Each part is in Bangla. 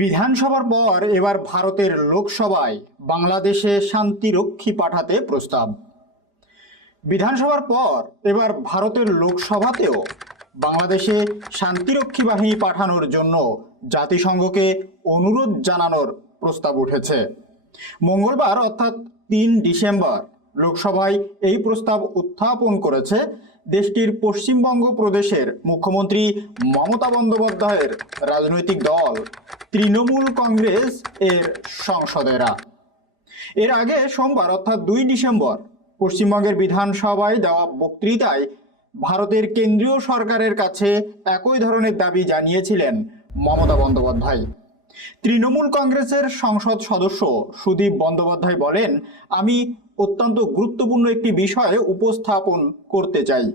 বিধানসভার পর এবার ভারতের লোকসভায় বাংলাদেশে শান্তিরক্ষী পাঠাতে প্রস্তাব। বিধানসভার পর এবার ভারতের লোকসভাতেও বাংলাদেশে শান্তিরক্ষী বাহিনী পাঠানোর জন্য জাতিসংঘকে অনুরোধ জানানোর প্রস্তাব উঠেছে। মঙ্গলবার অর্থাৎ তিন ডিসেম্বর লোকসভায় এই প্রস্তাব উত্থাপন করেছে দেশটির পশ্চিমবঙ্গ প্রদেশের মুখ্যমন্ত্রী মমতা বন্দ্যোপাধ্যায়ের রাজনৈতিক দল, তৃণমূল কংগ্রেস এর সংসদেরা। এর আগে সোমবার, অর্থাৎ দুই ডিসেম্বর, পশ্চিমবঙ্গের বিধানসভায় দেওয়া বক্তৃতায় ভারতের কেন্দ্রীয় সরকারের কাছে একই ধরনের দাবি জানিয়েছিলেন মমতা বন্দ্যোপাধ্যায়। তৃণমূল কংগ্রেসের সংসদ সদস্য সুদীপ বন্দ্যোপাধ্যায় বলেন, আমি অত্যন্ত গুরুত্বপূর্ণ একটি বিষয় উপস্থাপন করতে চাই।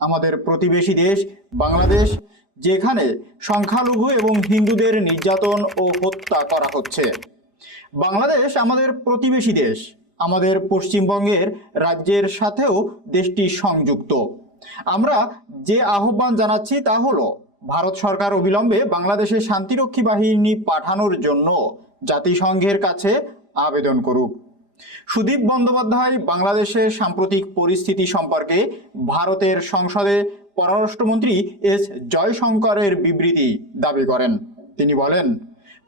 আমাদের প্রতিবেশী দেশ, বাংলাদেশ, যেখানে সংখ্যালঘু এবং হিন্দুদের নির্যাতন ও হত্যা করা হচ্ছে। বাংলাদেশ আমাদের প্রতিবেশী দেশ। আমাদের পশ্চিমবঙ্গের রাজ্যের সাথেও দেশটি সংযুক্ত। আমরা যে আহ্বান জানাচ্ছি তা হলো ভারত সরকার অবিলম্বে বাংলাদেশে শান্তিরক্ষী বাহিনী পাঠানোর জন্য জাতিসংঘের কাছে আবেদন করুক। সুদীপ বন্দ্যোপাধ্যায় বাংলাদেশের সাম্প্রতিক পরিস্থিতি সম্পর্কে ভারতের সংসদে পররাষ্ট্রমন্ত্রী এস জয়শঙ্করের বিবৃতি দাবি করেন। তিনি বলেন,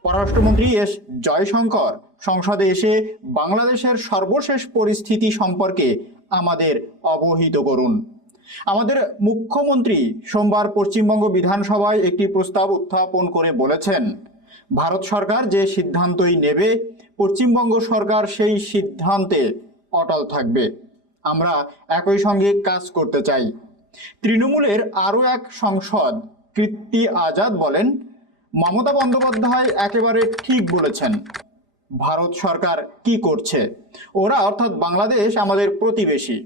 পররাষ্ট্রমন্ত্রী এস জয়শঙ্কর সংসদে এসে বাংলাদেশের সর্বশেষ পরিস্থিতি সম্পর্কে আমাদের অবহিত করুন। আমাদের মুখ্যমন্ত্রী সোমবার পশ্চিমবঙ্গ বিধানসভায় একটি প্রস্তাব উত্থাপন করে বলেছেন, ভারত সরকার যে সিদ্ধান্তই নেবে, পশ্চিমবঙ্গ সরকার সেই সিদ্ধান্তে অটল থাকবে। আমরা একই সঙ্গে কাজ করতে চাই। তৃণমূলের আরও এক সংসদ কৃত্তি আজাদ বলেন, মমতা বন্দ্যোপাধ্যায় একেবারে ঠিক বলেছেন, ভারত সরকার কি করছে? ওরা অর্থাৎ বাংলাদেশ আমাদের প্রতিবেশী।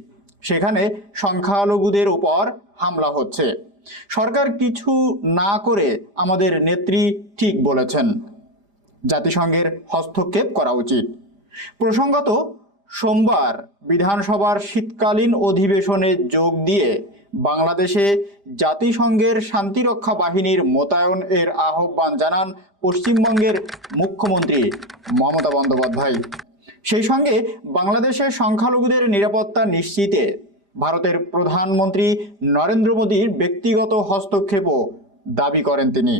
সেখানে সংখ্যালঘুদের উপর হামলা হচ্ছে। সরকার কিছু না করে আমাদের নেত্রী ঠিক বলেছেন। জাতিসংঘের হস্তক্ষেপ করা উচিত। প্রসঙ্গত, সোমবার বিধানসভার শীতকালীন অধিবেশনে যোগ দিয়ে বাংলাদেশে জাতিসংঘের শান্তিরক্ষা বাহিনীর মোতায়েন এর আহ্বান জানান পশ্চিমবঙ্গের মুখ্যমন্ত্রী মমতা বন্দ্যোপাধ্যায়। সেই সঙ্গে বাংলাদেশের সংখ্যালঘুদের নিরাপত্তা নিশ্চিতে ভারতের প্রধানমন্ত্রী নরেন্দ্র মোদীর ব্যক্তিগত হস্তক্ষেপও দাবি করেন তিনি।